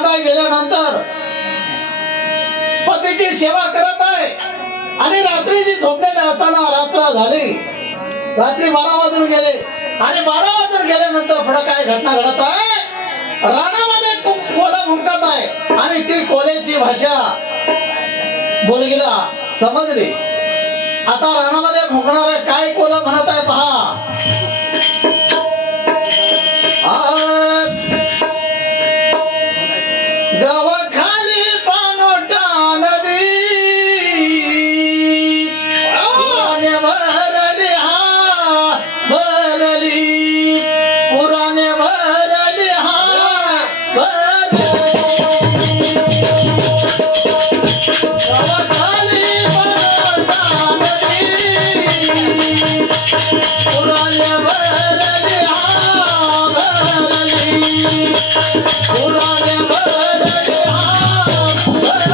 बांधाय गेल्यानंतर पतीची सेवा करत आहे आणि रात्रीची झोपलेले असताना रात्र झाली, रात्री 12 वाजून गेले आणि 12 वाजून गेल्यानंतर पुढे काय घटना घडत आहे, रानामध्ये कोला भुंकत आहे आणि ती कोल्याची भाषा मुलगीला समजली. आता रानामध्ये भुंकणारे काय कोला म्हणत आहे पहा. गावाखाली पाणोटा नदी भरली, हा भरली, पुराने भरली, हा भरली. गावाखाली पाणोटा नदी पुराने भरली, हा भरली, पुराने भरली, हा भरली.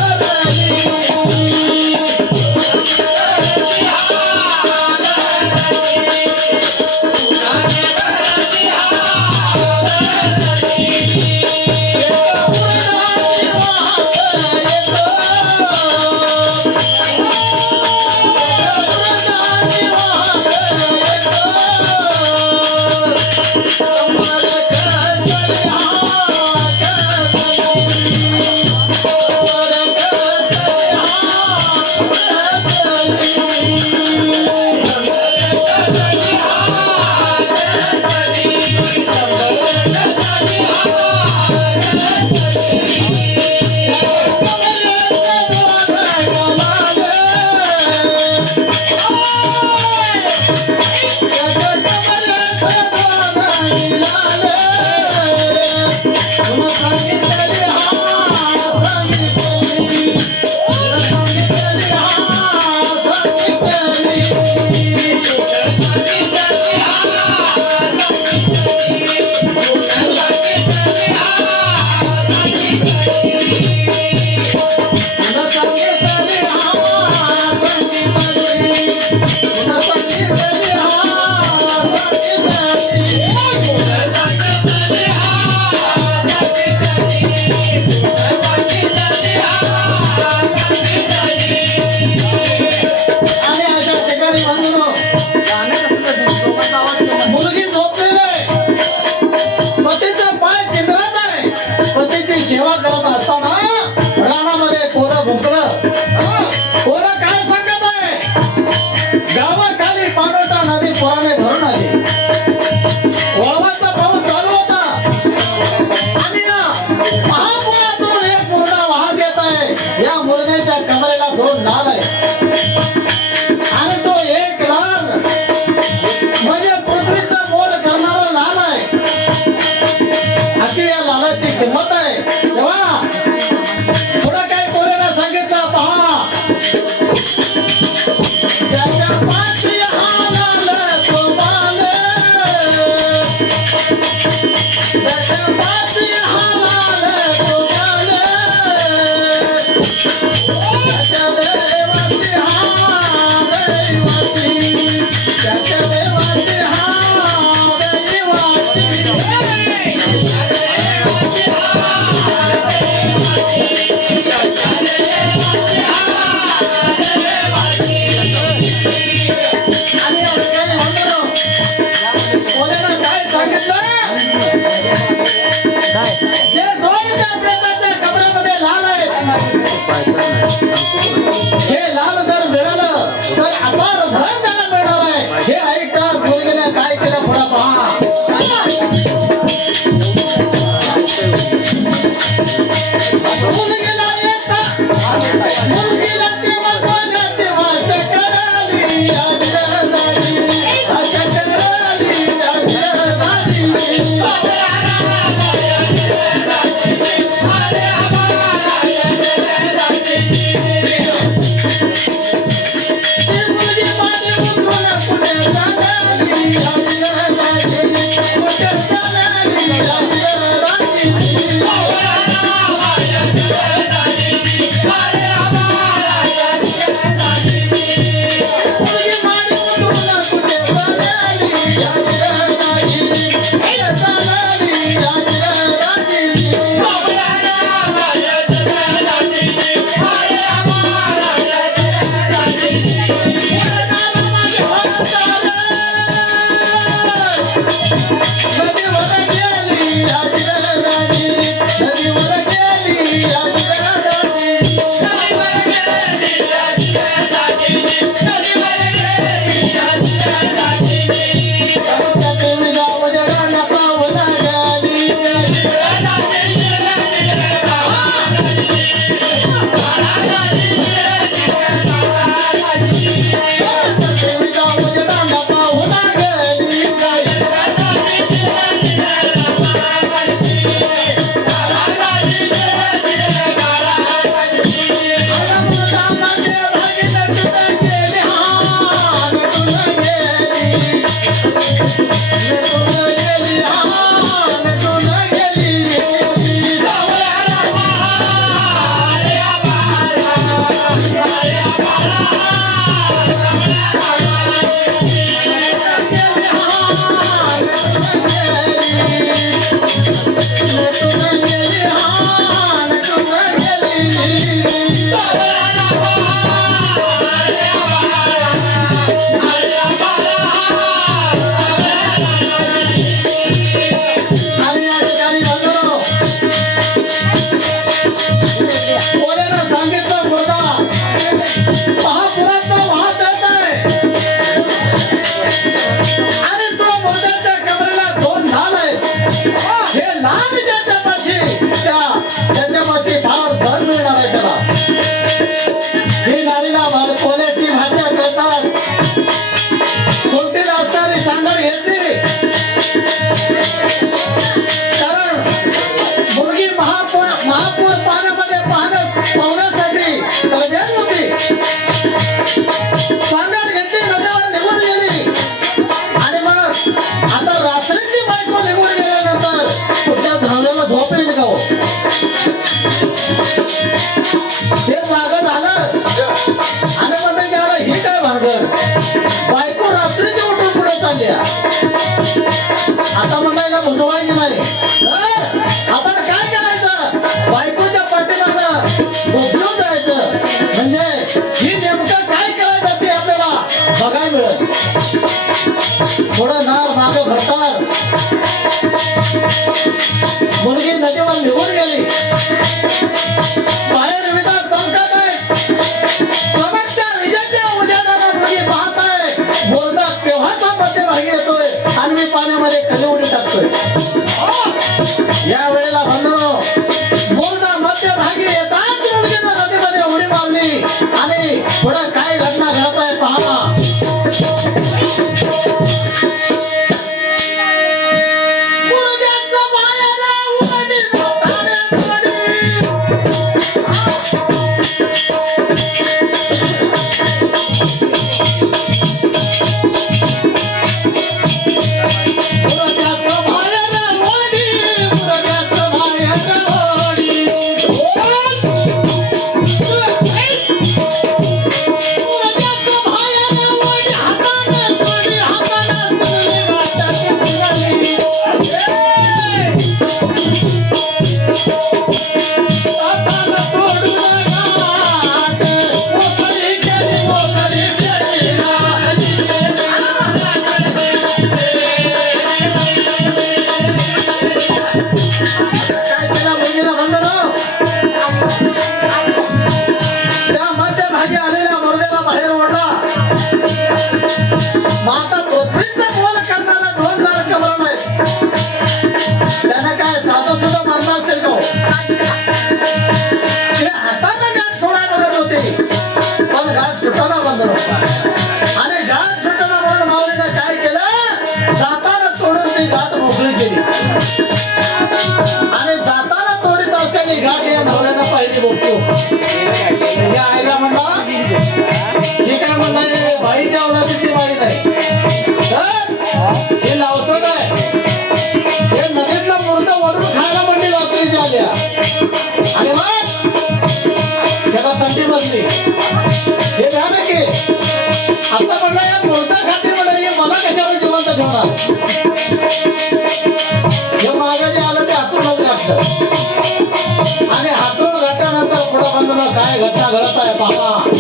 नाही. आता काय करायचं, बायकोच्या पाठीमागं झोपून जायचं, म्हणजे ही नेमकं काय करायचं ते आपल्याला बघायला मिळेल. थोडं नार मागे भरतात, मुलगी नदीवर निघून गेली. बाहेर विधान चौकात आहे, चमकत्या विजेच्या उजेडाला मुलगी पाहत आहे. मुलगा केव्हाचा मध्यभागी येतोय आणि मी पाण्यामध्ये खाली उडी टाकतोय. या वेळेला बंधनो, मुलगा मध्यभागी येताच मुलगीनं नदीमध्ये उडी मारली आणि पुढे काय घटना घडत आहे पहा. माता पृथ्वीचा मोल करणारा 2000 कमरण आहे. त्यानं काय साधं सुद्धा मानलं असेल तो. ते हाताने गाठ सोडायला बघत होते, पण गाठ सुटाना बंद होता. आणि गाठ सुटाना म्हणून माऊलीने काय केलं, दाताने तोडून ती गाठ मोकळी केली. आणि दाताने तोडीत असताना गाठ या नवऱ्यानं पाहिजे बघतो. या आईला म्हणला, ही काय म्हणला, बाईच्या अवलादीची बाई नाही, हे लावतो काय, हे नदीतला मूर्त वडून खायला म्हणली रात्रीच्या आल्या. आणि मग त्याला थंडी बसली. हे घ्या की आता म्हणलं, या मूर्त खाती म्हणजे मला कशाला जिवंत ठेवणार. हे मागे जे आलं ते हातूनच घातलं. आणि हातून घातल्यानंतर पुढं बांधून काय घटना घडत आहे पहा.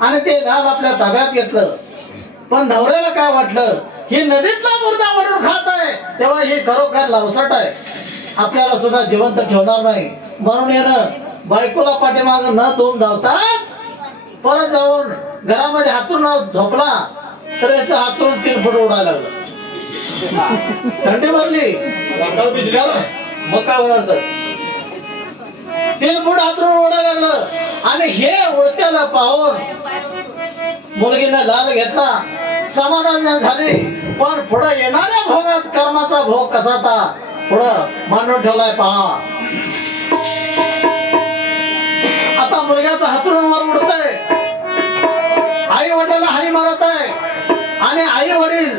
आणि ते लाल आपल्या ताब्यात घेतलं. पण नवऱ्याला काय वाटलं, ही नदीतला मुर्दा वडून खात आहे, तेव्हा ही खरोखर लावसट आहे, आपल्याला सुद्धा जिवंत ठेवणार नाही. म्हणून येणं बायकोला पाठीमाग न धुवून धावताच परत जाऊन घरामध्ये हातून झोपला तर याचं हातून 3 फूट उडायला लागलं. थंडी भरली मग काय होणार, 3 फूट हातून उडायला लागलं. आणि हे उडत्याला पाहून मुलगीने लाल घेतला, समाधान झाले. पण पुढे येणाऱ्या भोगात कर्माचा भोग कसा पुढं मांडून ठेवलाय पहा. आता मुलग्याचा हातून वर उडतय, आई वडिलांना हानी मारत आहे. आणि आई वडील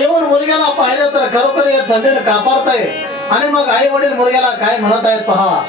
येऊन मुलग्याला पाहिलं तर खरोखर या थंडीने कापारताय. आणि मग आई वडील मुलग्याला काय म्हणत आहेत पहा.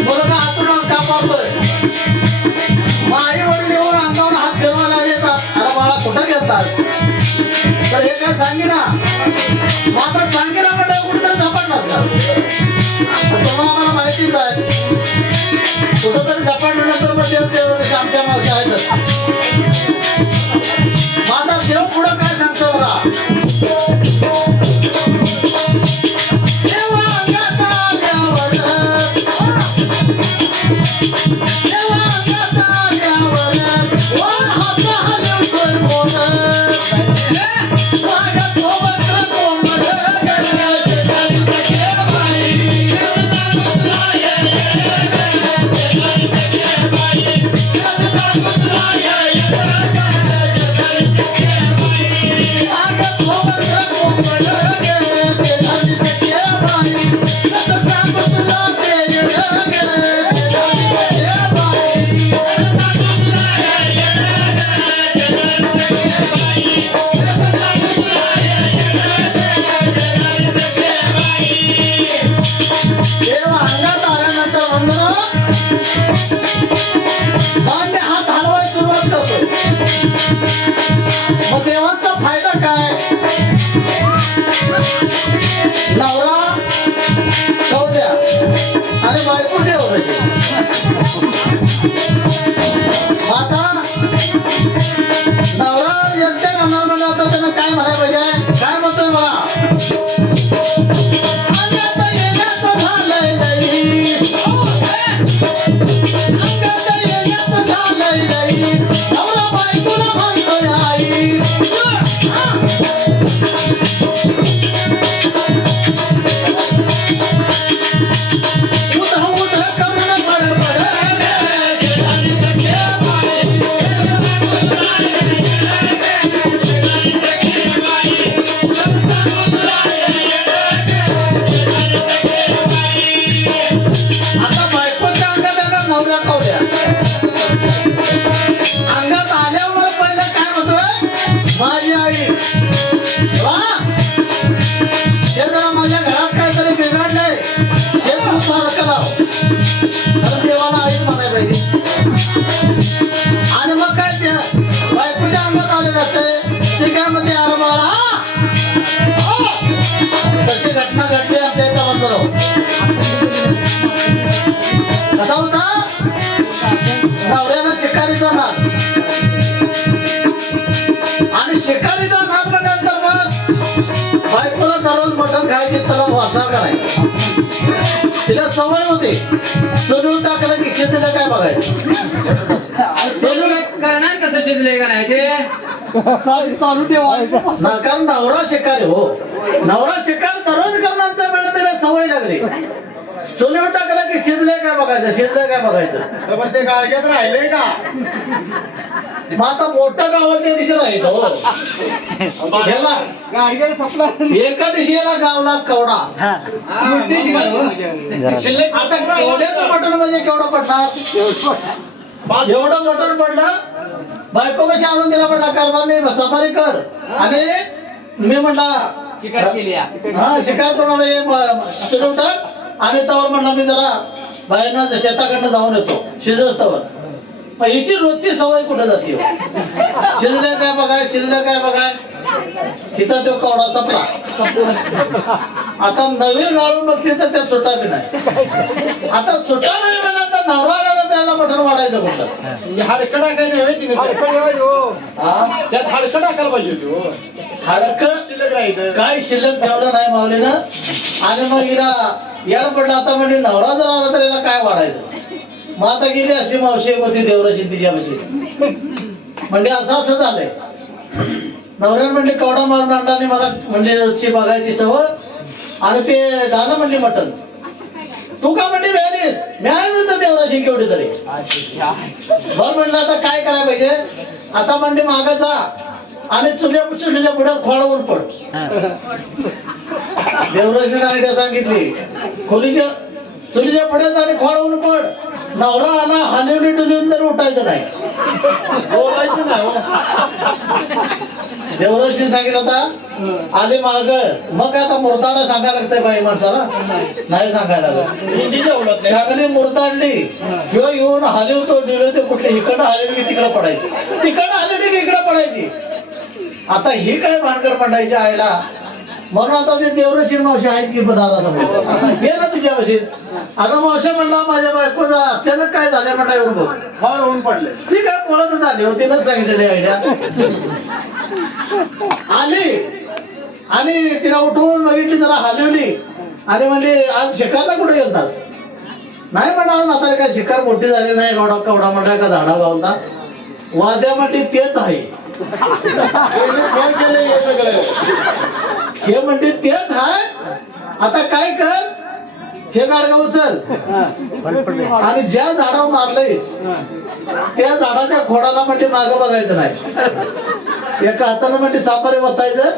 मुलगा हातून का मारतोय आई वडील येऊन अंगावर हात फिरवायला येतात अरे बाळा कुठं घेतात तर हे काय सांगे ना आता सांगे ना म्हणजे कुठेतरी झपाटणार का तेव्हा आम्हाला माहितीच आहे कुठंतरी झपाटल्यानंतर मग देव आमच्या मावशी आहेत माझा देव पुढं काय सांगतो बघा मग देवांचा फायदा काय नवरा कवड्या आणि बायको देव आता नवरा यांच्या कामावर म्हणलं आता त्यांना काय म्हणायला पाहिजे काय म्हणतोय मला अंगात आल्यावर पहिलं काय म्हणतोय माझी आई हे जरा माझ्या घरात काहीतरी बिघडलंय हे तू सारखं लाव तर देवाला आई म्हणायला पाहिजे आणि मग काय ते बायकोच्या अंगात आले नसते ते काय म्हणते अरे बाळा तशी घटना घडली आमच्या इथं म्हणतो कसा होता नवऱ्यानं शिकारीचा नाद आणि शिकारीचा नाद म्हटल्यानंतर मग बायकोला दररोज मटण खायची त्याला वासणार करायचं तिला सवय होती चुलीवर टाकलं की शेतीला काय बघायचं करणार कसं शिजले का नाही ते चालू ठेवा ना कारण नवरा शिकारी हो नवरा शिकार दररोज करणार वेळेला तिला सवय लागली चुलीवर टाकलं की शिजले काय बघायचं शिजले काय बघायचं पण ते गाडग्यात राहिले का मग आता मोठं गावात त्या दिवशी राहील हो ह्याला गाडग्यात संपला एका दिवशी याला गावला कवडा शिल्लक आता केवढ्याचं मटण म्हणजे केवढं पडणार एवढं मटण पडलं बायको कशी आणून दिला म्हटला कारभार नाही सफारी कर आणि मी म्हटला शिकार केली हा शिकार करून स्टुडंट आणि तवर म्हणला मी जरा बाहेरनं शेताकडनं जाऊन येतो शिजस्तवर पण हिची रोजची सवय कुठं जाते शिजले काय बघाय शिजले काय बघाय हिचा तो कवडा संपला आता नवीन गाळून बघते तर त्यात सुट्टा बी नाही आता सुट्टा नाही म्हणा तर नवरा आला त्याला मटण वाढायचं कुठं हाडकडा काय नाही त्यात हाडकडा टाकायला पाहिजे तू हाडक शिल्लक राहिलं काय शिल्लक ठेवलं नाही माऊलीनं आणि मग हिला याला पडलं आता म्हणजे नवरा जर आला तर याला काय वाढायचं मग आता गेली असली मावशी होती देवराशी तिच्यापाशी म्हणजे असं झालंय नवऱ्यानं म्हणले कवडा मारून आणला आणि मला म्हणजे रोजची बघायची सवय आणि ते झालं म्हणली मटण तू का म्हणली मिळालीस मिळाली नव्हतं देवराशी केवढी तरी बरं म्हणलं आता काय करायला पाहिजे आता म्हणली मागं जा आणि चुलीच्या पुढे खोळवून पड देवराजने आयडिया सांगितली खोलीच्या चुलीच्या पुढे जा आणि खोळवून पड नवरा आला हलवली डुलवून तर उठायचं नाही बोलायचं नाही देवराजने सांगितलं होता आले माग मग आता मुरताडा सांगायला लागतंय बाई माणसाला नाही सांगायला लागत हिंदीच्या बोलत नाही. चांगली मुरताडली किंवा येऊन हलवतो डिलवतो कुठले इकडं हलवली की तिकडं पडायची तिकडं हलवली की इकडं पडायची आता ही काय भानगड पडायची आईला म्हणून आता ते देवराशी मावशी आहेत की दादा समोर घे ना तिच्या बशीत अगं मावशी म्हणला माझ्या बायकोचा अचानक काय झालं म्हणला येऊन बघ फार ऊन पडले. ठीक आहे बोलतच आली होती ना सांगितलेली आयडिया आली आणि तिला उठवून बघितली जरा हलवली आणि म्हणली आज शिकारला कुठे गेलतास नाही म्हणा आज म्हातारे काय शिकार मोठी झाली नाही एवढा केवढा म्हणला का झाडा गावला वाद्या म्हणली तेच आहे फेल केलं हे सगळं. हे म्हणते तेच आहे आता काय कर हे गाडगाव चल आणि ज्या झाडावर मारलंयस त्या झाडाच्या खोडाला म्हणजे मागं बघायचं नाही एका हाताला म्हणजे सापारे वतायचं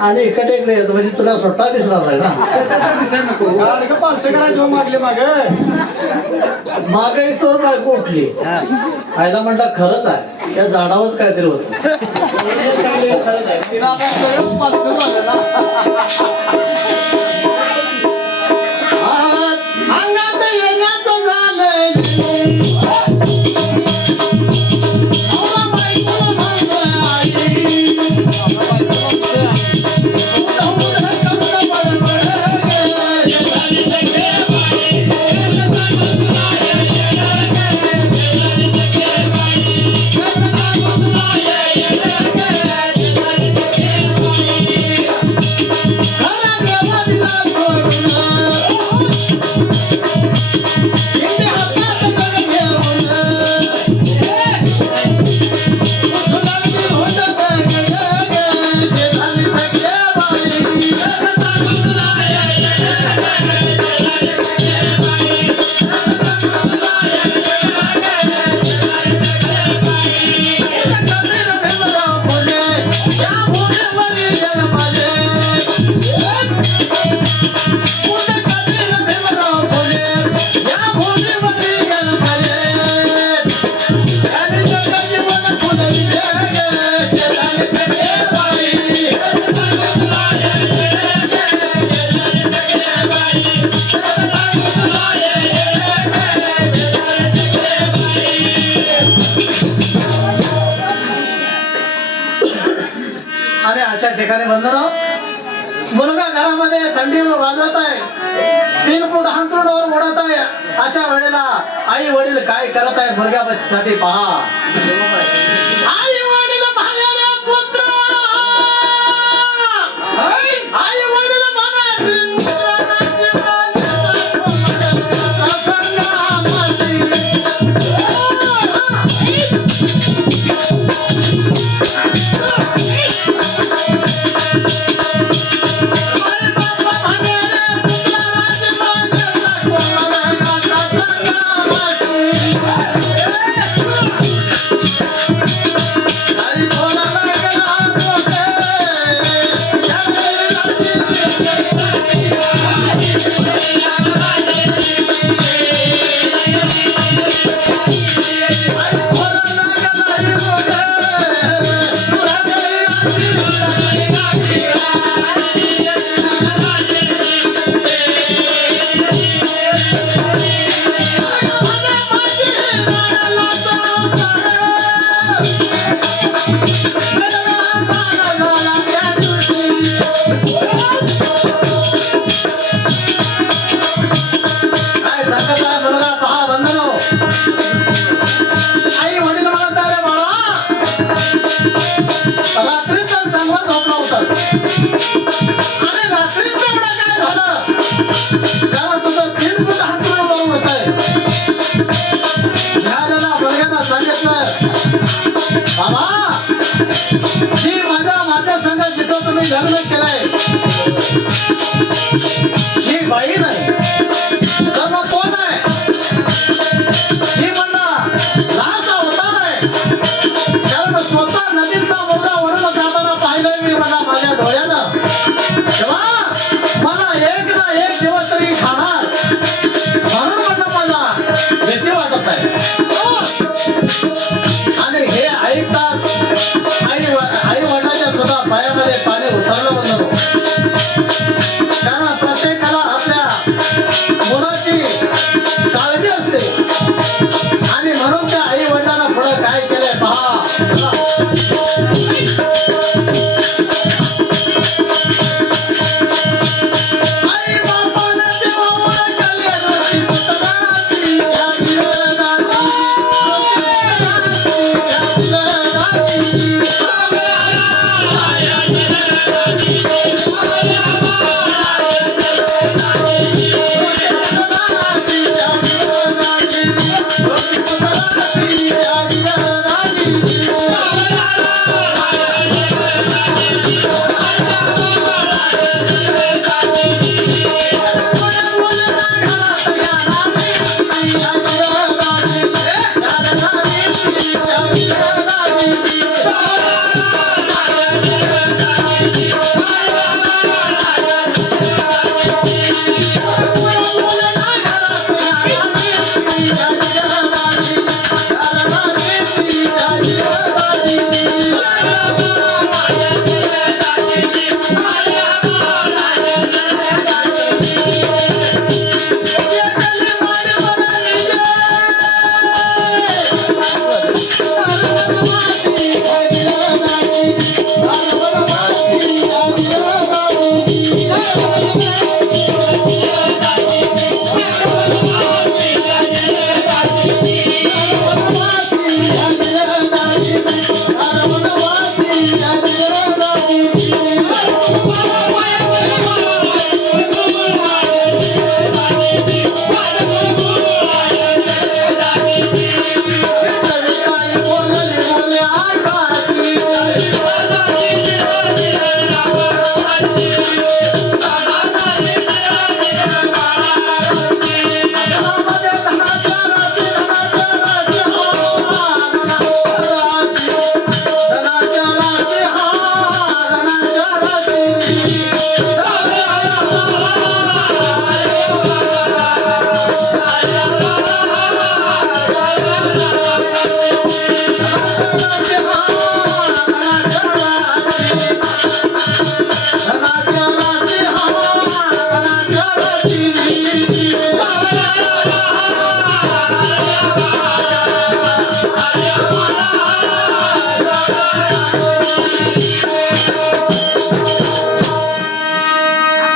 आणि इकडे इकडे यायचं म्हणजे तुला स्वतः दिसणार नाही ना दिसायला नको गाडगं पालथं करायचं मागले मागे तोर बायको उठली आयला म्हटलं खरंच आहे त्या झाडावरच काहीतरी होत अंगात येण्याचं झालंय नवरा बायकोला म्हणतोय आई, जाऊन कमलं बडबड खरा देवाला सोडून इंडी हातात दगड घेऊन सुनावणी होतात शेजारी सगळे बाई कबीर भीमराव फुले या भूमीवरील जन्मले कबीर भीमराव फुले या भूमीवरील जन्मले त्यांनी जगत जीवन फुलविले शेजारी सगळे बाई आणि अशा ठिकाणी बंधन मुलगा घरामध्ये थंडी वाजत आहे 3 फूट अंतरुणावर उडत आहे अशा वेळेला आई वडील काय करत आहेत मुलग्यासाठी पहा आई वडील म्हणाले पुत्र आई वडील म्हणाले आई वडील म्हणत अरे बाळा रात्रीचा चांगला झोपला होता आणि रात्रीच एवढं काय झालं तेव्हा तुझं 3 फूट अंतरावर होत आहे झालेला मुलग्यानं सांगितलं बाबा जी माझ्या संघ जिथं तुम्ही लग्न केलंय ही बाई नाही तर मग कोण आहे ही म्हणला लहानसा होता नाही कारण स्वतः नदीतला मुलगा वरून जाताना पाहिलंय मी मला माझ्या डोळ्यानं तेव्हा मला एक ना एक दिवस तरी खाणार म्हणून म्हणलं मला भीती वाटत आहे आणि हे ऐकतात आई वडिलांच्या सुद्धा डोळ्यामध्ये पाणी उतरलं बंधनो. कारण प्रत्येकाला आपल्या मुलाची काळजी असते आणि म्हणून त्या आई वडिलांना पुढं काय केलंय पहा. आई बापाला तेव्हा ओळखले नव्हती पुतळाची, या विरदाची,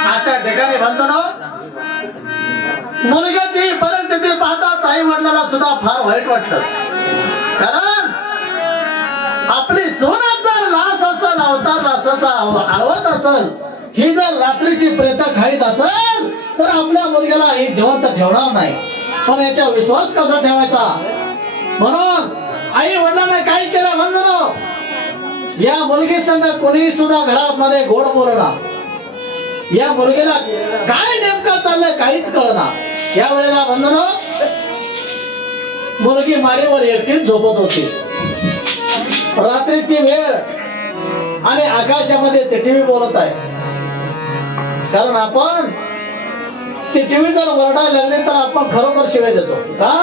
अशा ठिकाणी बंधनो मुलग्याची परिस्थिती पाहता आई वडिलांना सुद्धा फार वाईट वाटलं. कारण आपली सोनात जर लास असेल, अवतार लासाचा आळवत असेल, ही जर रात्रीची प्रेत खाईत असेल तर आपल्या मुलग्याला ही जिवंत ठेवणार नाही. पण याचा विश्वास कसा ठेवायचा. म्हणून आई वडिलांना काय केलं बंधनो, या मुलगी संग कोणी सुद्धा घरामध्ये गोड बोलला. या मुलगीला काय नेमकं चाललंय काहीच कळणार. या वेळेला बंधनो मुलगी माडीवर एकटीच झोपत होती. रात्रीची वेळ आणि आकाशामध्ये टिटवी बोलत आहे. कारण आपण टिटवी जर वरडायला लागली तर आपण खरोखर शिवाय देतो का.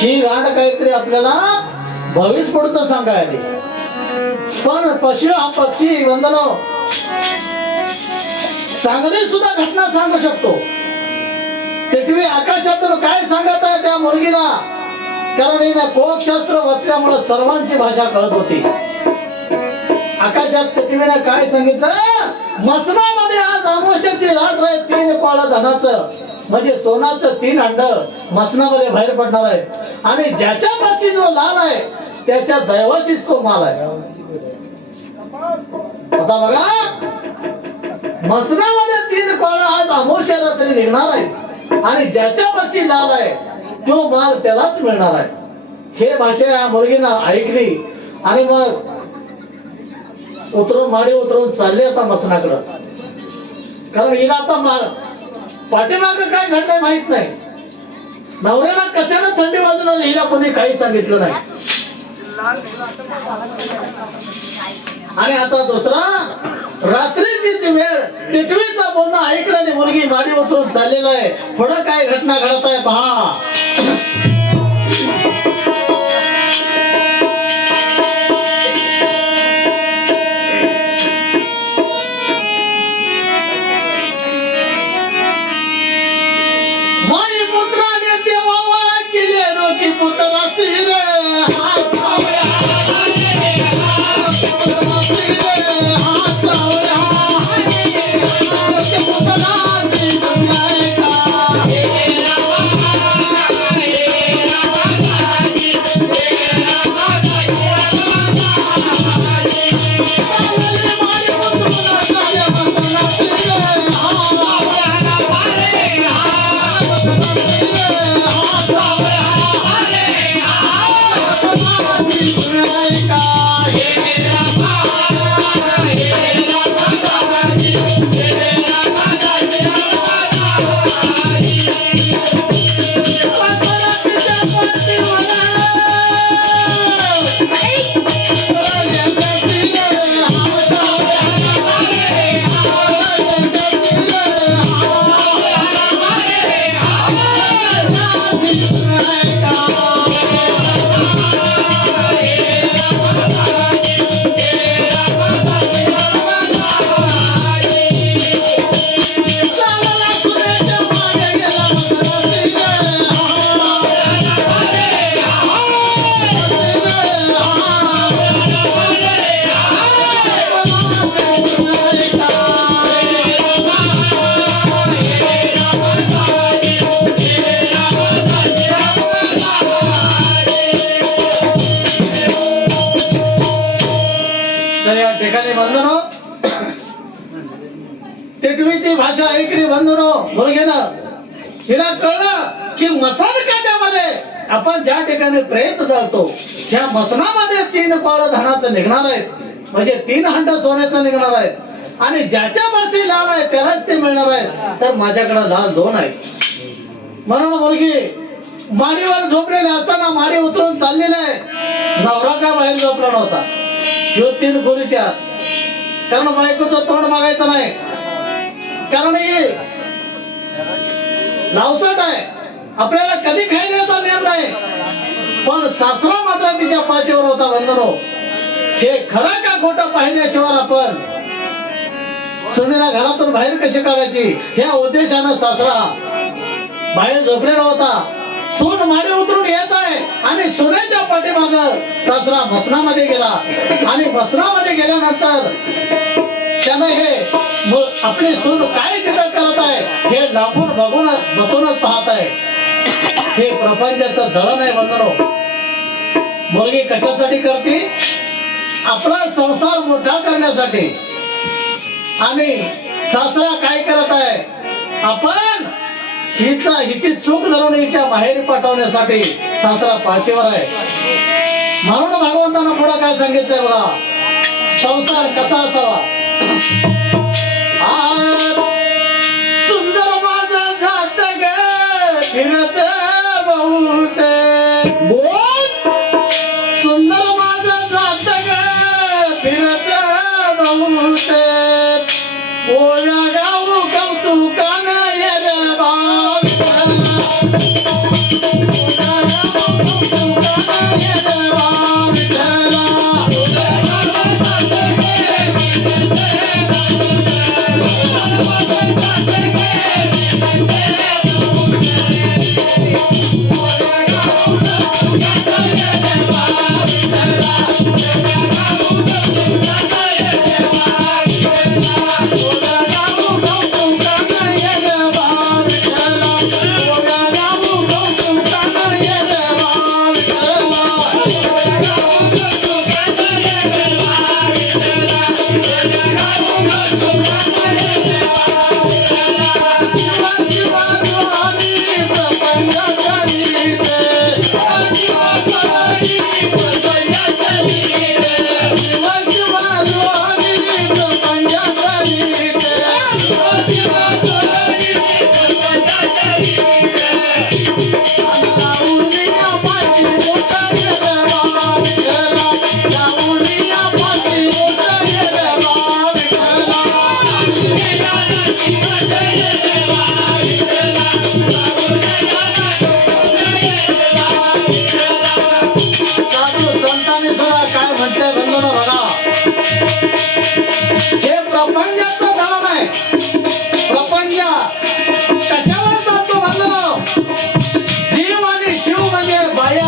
ही रांड काहीतरी आपल्याला भविष्य पुढचं सांगायला. पण पशु हा पक्षी बंधनो चांगली सुद्धा घटना सांगू शकतो. टिटवी आकाशातून काय सांगत आहे त्या मुलगीला. कारण हिने कोकशास्त्र वाचल्यामुळे सर्वांची भाषा कळत होती. आकाशात टिटवीने काय सांगितलं, मसनामध्ये आज अमावस्येची रात्र आहे, 3 पाळं धनाचं म्हणजे सोनाचं 3 अंड मसनामध्ये बाहेर पडणार आहेत. आणि ज्याच्या पाशी जो लाल आहे त्याच्या दैवाशीच तो माल आहे. आता बघा, मसनामध्ये 3 पाळं आज अमावस्या रात्री निघणार आहेत आणि ज्याच्या पाशी लाल आहे तो माल त्यालाच मिळणार आहे. हे भाषा या मुलगीनं ऐकली आणि मग माडी उतरून चालली आता मसनाकडं. कारण हिला आता पाठीमाग काय घडलंय माहित नाही. नवऱ्याला कशाला थंडी वाजून आली हिला कोणी काही सांगितलं नाही. आणि आता दुसरा, रात्रीची वेळ, टिटवीचा बोलणं ऐकल्याने मुलगी माडी उतरून चाललेला आहे. पुढं काय घटना घडत आहे पहा. ठिकाणी बंधनो टिटवीची भाषा ऐकली बंधनो मुलगीनं तिला कळलं की मसान काट्यामध्ये आपण ज्या ठिकाणी प्रेत जातो त्या मसनामध्ये 3 कॉळ धनाचं निघणार आहेत, म्हणजे 3 हंड सोन्याचं निघणार आहेत आणि ज्याच्या पाशी लाल आहे त्यालाच ते मिळणार आहेत. तर माझ्याकडे लाल 2 आहेत. म्हणून मुलगी माडीवर झोपलेली असताना माडी उतरून चाललेली आहे. नवरा का बाहेर झोपला नव्हता. ह्यो 3 खोलीच्या आत. कारण बायकोचं तोंड बघायचं नाही, कारण ही लावसट आहे, आपल्याला कधी खायला नेम नाही. पण सासरा मात्र तिच्या पाठीवर होता बंधनो. हे खरं का खोटं पाहिल्याशिवाय आपण सुनेला घरातून बाहेर कशी काढायची ह्या उद्देशानं सासरा बाहेर झोपलेला होता. सून माडी उतरून येत आहे आणि सुनेच्या पाठीमाग सासरा मसनामध्ये गेला आणि मसनामध्ये गेल्यानंतर त्यानं हे आपली सून काय तिथं करत आहे हे लांबून बघून बसूनच पाहत आहे. हे प्रपंचाचं दळण आहे बंधनो. मुलगी कशासाठी करते? आपला संसार मोठा करण्यासाठी. आणि सासरा काय करत आहे? आपण हिची चूक धरून हिच्या बाहेर पाठवण्यासाठी सासरा पाठीवर आहे. म्हणून भगवंतानं पुढे काय सांगितलंय बघा, संसार कसा असावा. सुंदर माझा जात ग फिरत बहुत बोल, सुंदर माझा जात ग फिरत बहुत ओळा गाव कौतुकान येरे बाप Bye.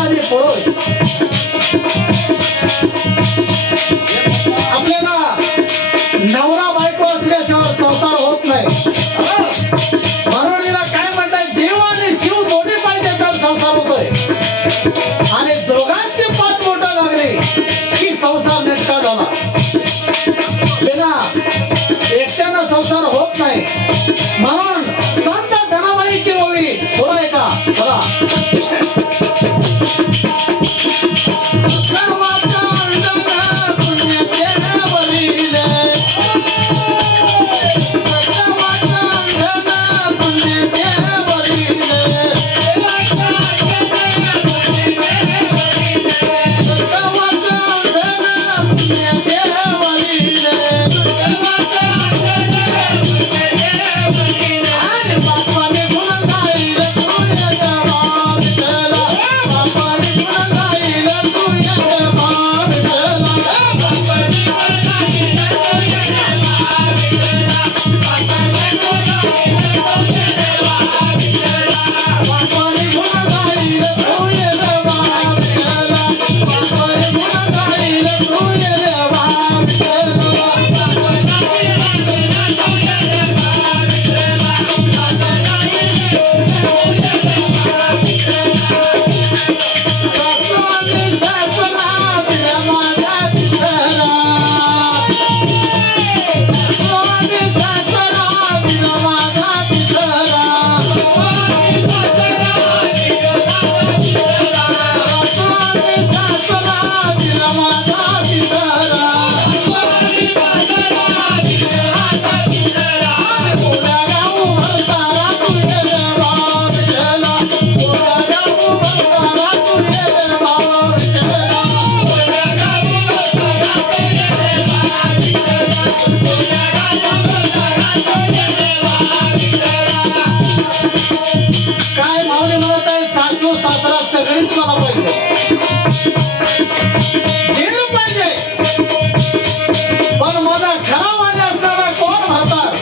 माझा खरा मान्य असणारा कोण भरतार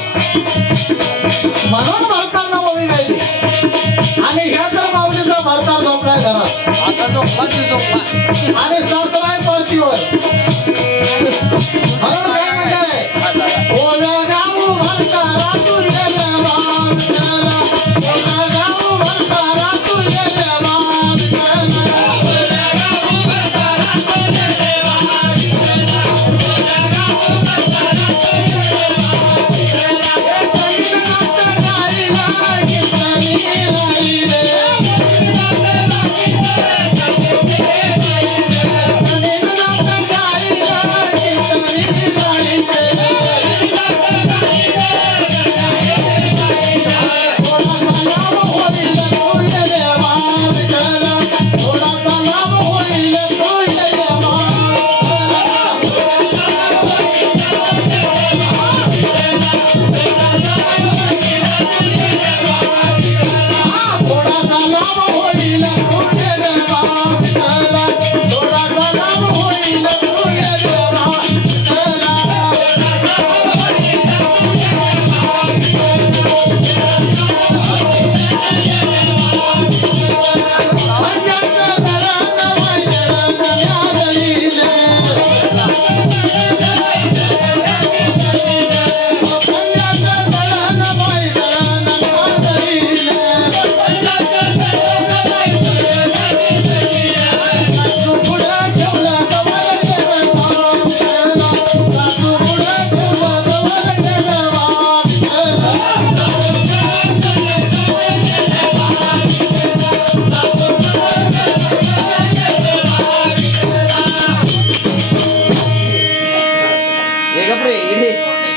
म्हणून भरतार ना ओवी गायली आणि ह्या तर माऊलीचा भरतार झोपलाय घरात आता झोपला की झोपला. आणि सासराय पार्टीवर म्हणून काय म्हणताय ओव्या गाऊ भरतारा तू ये देवा विठ्ठला. ओव्या गाऊ भरतारा तू ये देवा विठ्ठला.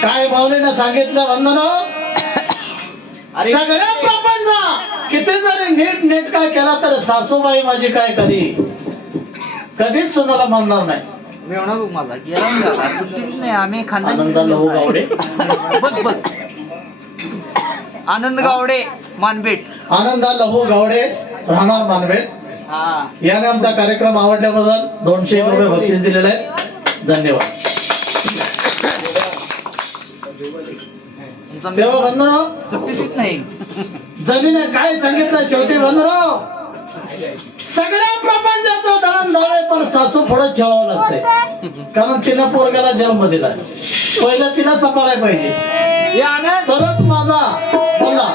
काय माऊलीनं सांगितलं वंदन सगळ्या प्रपंच किती जरी नीट नेटका केला तर सासूबाई माझी काय कधीच सुनाला म्हणणार नाही. मेवणा बघ माझा गेला ना दादा. सुट्टीच नाही आम्ही आनंदाला हो गावडे बघ बघ आनंद गावडे मानबेट. आनंदा लहू गावडे राहणार मानवेट हा याने आमचा कार्यक्रम आवडल्याबद्दल 201 रुपये बक्षीस दिलेलं आहे. धन्यवाद. तुमचा तेव्हा वंदनो सुट्टीच नाही. जमीन काय सांगितलं शेवटी वंदनो सगळ्या प्रपंचाचं दळण दळे पण सासू पुढे ठेवावं लागतंय कारण तिनं पोरग्याला जन्म दिला पहिलं तिला सांभाळायला पाहिजे हे आनंद तरच माझा बोलला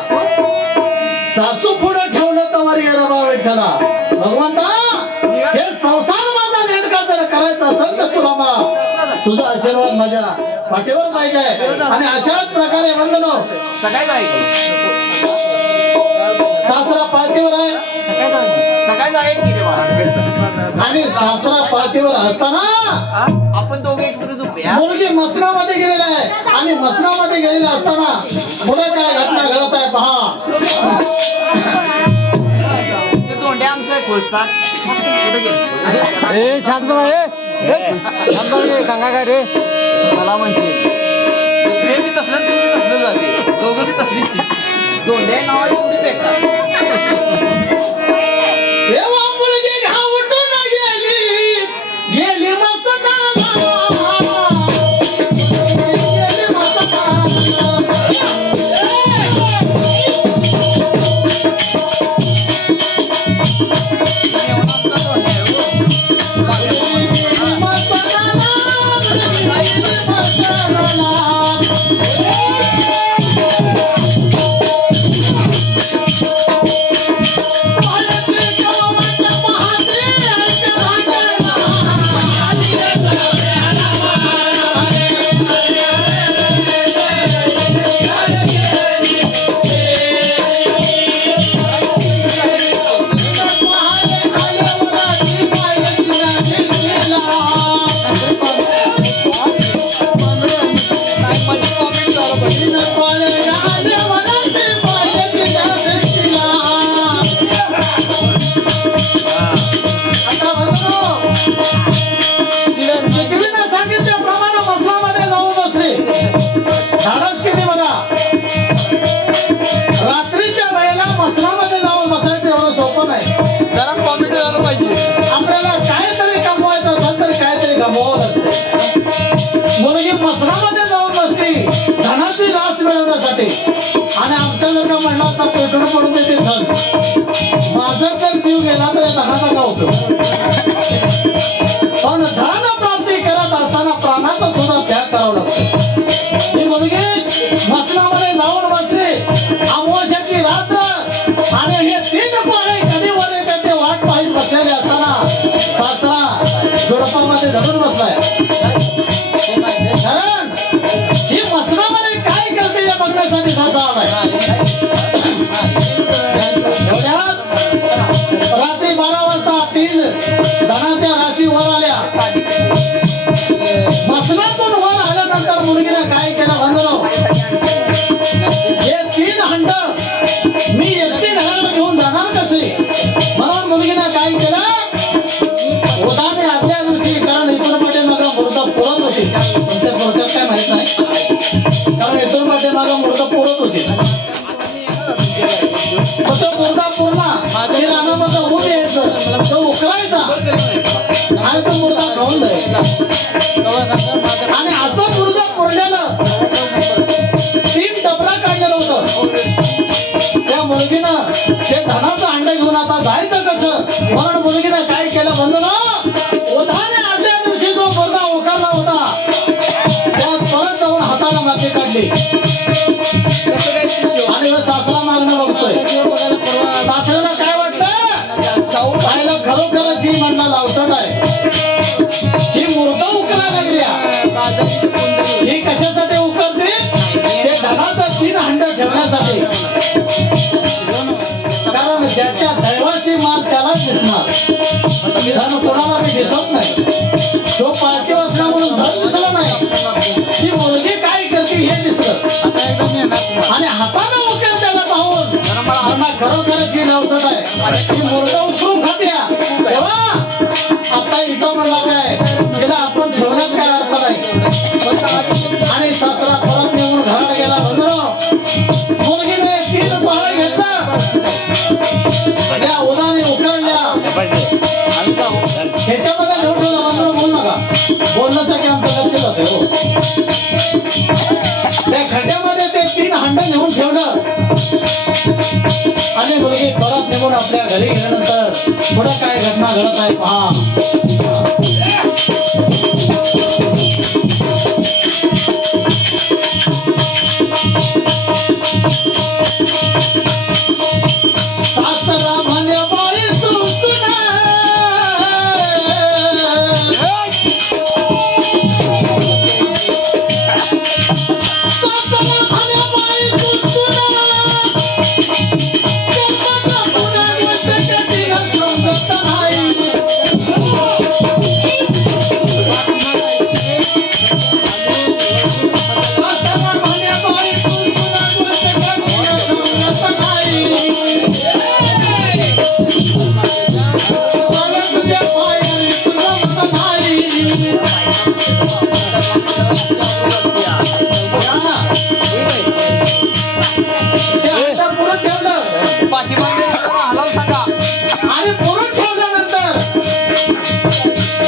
सासू पुढे ठेवलं तर ये बाबा विठ्ठला भगवंता हे संसार माझा नेटका जर करायचा असेल तर तुला मला तुझा आशीर्वाद माझ्या पाठीवर पाहिजे आणि अशाच प्रकारे वंदनो सकाळी जायचं सासरा पाठीवर आहे सकाळी जायचं की रे बाळा. आणि सासरा पाठीवर असताना आपण दोघे एकत्र झोपूया. मुलगी मसनामध्ये गेलेला आहे आणि मसनामध्ये गेलेला असताना पुढे काय घटना घडत आहे पहा. ते दोंड्या आमचा खोलचा कुठे गेले? ए शांत बघा ए कांगा काय रे मला म्हणते ते बी तसलं ते बी तसलं जाते. दोघं बी तसलीच ती. दोंड्या नावाची कुठे भेटतात. तेव्हा मुलगी घावटून गेली मसनाला. गेली मसनाला. पायाची कमवट पाहते मसनामध्ये जाऊन बसली धनाची रास मिळवण्यासाठी. आणि आमच्या जर का म्हणलं आता पेटून पडून देते धन, माझा जर जीव गेला तर या धनाचा का उपयोग. पण धन प्राप्ती करत असताना प्राणाचा सुद्धा त्याग करावा लागतो. ही मुलगी मसनामध्ये जाऊन बसली अमावस्याची रात्र आणि हे 3 पाळे कधी वर येते ते वाट पाहित बसलेले असताना सासरा जोडपामध्ये धरून बसलाय. कारण ही मसनामध्ये काय करते या बघण्यासाठी सासरा आलाय. एवढ्यात रात्री 12 वाजता 3 धनाच्या राशी वर आल्या. मसनातून वर आल्यानंतर मुलगीने काय केलं म्हणलो, हे 3 हंड मी एकटी घराला घेऊन जाणार कसे. म्हणून मुलगीने काय केलं, उदाने आदल्या दिवशी, कारण इथून पाठीमागं मुहूर्त पुरत होती. तुमच्या थोडक्यात काय माहित नाही, कारण इथून पाठीमागं मुहूर्त पुरत होती. मग तो मुर्दा पुरला की रानामध्ये ऊन यायचं, तो उकरायचा आणि तो मुर्दा खाऊन जायचा. आणि असं मुर्दा पुरलेलं 3 डबरा काढलेलं होतं. त्या मुलगीनं ते धनाचं अंड घेऊन आता जायचं कसं, म्हणून मुलगीनं काय केलं म्हणलं, उधाने आदल्या दिवशी जो मुर्दा उकरला होता त्यात परत जाऊन हाताला माती काढली. आणि सासरा मागणं बघतोय. सासऱ्याला काय वाटलं, पाहिलं खरोखरच ही म्हणला लावसट आहे, ही मूर्त उकरायला लागली. ही कशासाठी उकरते, ते धनाचा 3 हंड ठेवण्यासाठी. कारण ज्याच्या दैवाची मान त्यालाच दिसणार, धन कोणाला बी दिसत नाही. जो पार्थिव असल्यामुळे धन दिसलं नाही, ती मुलगी काय करते हे दिसलं. आणि हाताने उकेल त्याला पाहून म्हणा खरोखरच ही नवसट आहे, ही मूर्त उकरून खात्या. तेव्हा आता इथं म्हणला काय, तिला आपण ठेवण्यात काय अर्थ नाही. आणि सासरा परत निघून घरात गेला. म्हणतो मुलगीने 3 पाळं घेतलं, त्या उदाने उकळल्या, ह्याच्यामध्ये घेऊन ठेवला. म्हणून बोल नका, बोलण्यासाठी आमचं लक्ष जाते हो. त्या खड्ड्यामध्ये ते 3 हंड नेऊन ठेवलं. आणि मुलगी परत निघून आपल्या घरी गेल्यानंतर पुढे काय घटना घडत आहे पहा. सासरा म्हणे बाई तू सुना, सासरा म्हणे बाई तू सुना, आणि पुरून ठेवल्यानंतर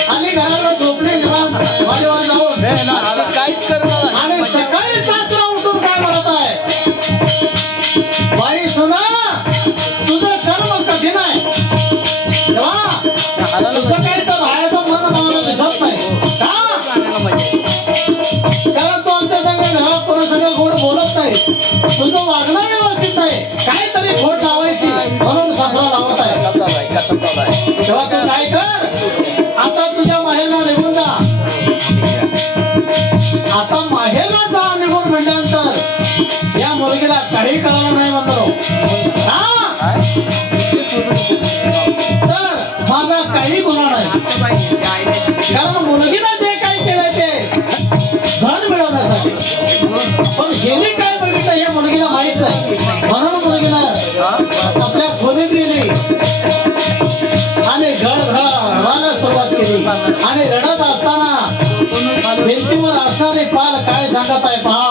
आणि घराला झोपले वाडीवर जाऊन काहीच करणार. आणि सकाळी सासरा उठून काय म्हणत आहे, बाई सुना तुझं कर्म कठीण आहे. तेव्हा तुझं काही तर राहायचं मन मला दिसत नाही का, कारण तू आमच्या संग घरात कोणा संग गोड बोलत नाही, तुझं वागणं व्यवस्थित नाही, काहीतरी खोट लावायची म्हणून सासरा लावत आहे. तेव्हा तू काय कर, आता तुझ्या माहेरला निघून जा. आता माहेरला जा निघून म्हटल्यानंतर या मुलगीला काही कळलं नाही म्हणतो. तर माझा काही गुन्हा नाही, कारण मुलगीला जे काही केलं ते धन मिळवण्यासाठी. पण हेने काय बघितलं हे मुलगीला माहित नाही, म्हणून मुलगीला आपल्या खोलीत गेली आणि रडायला सुरुवात केली. आणि रडत असताना भिंतीवर असणारी पाल काय सांगत आहे पहा.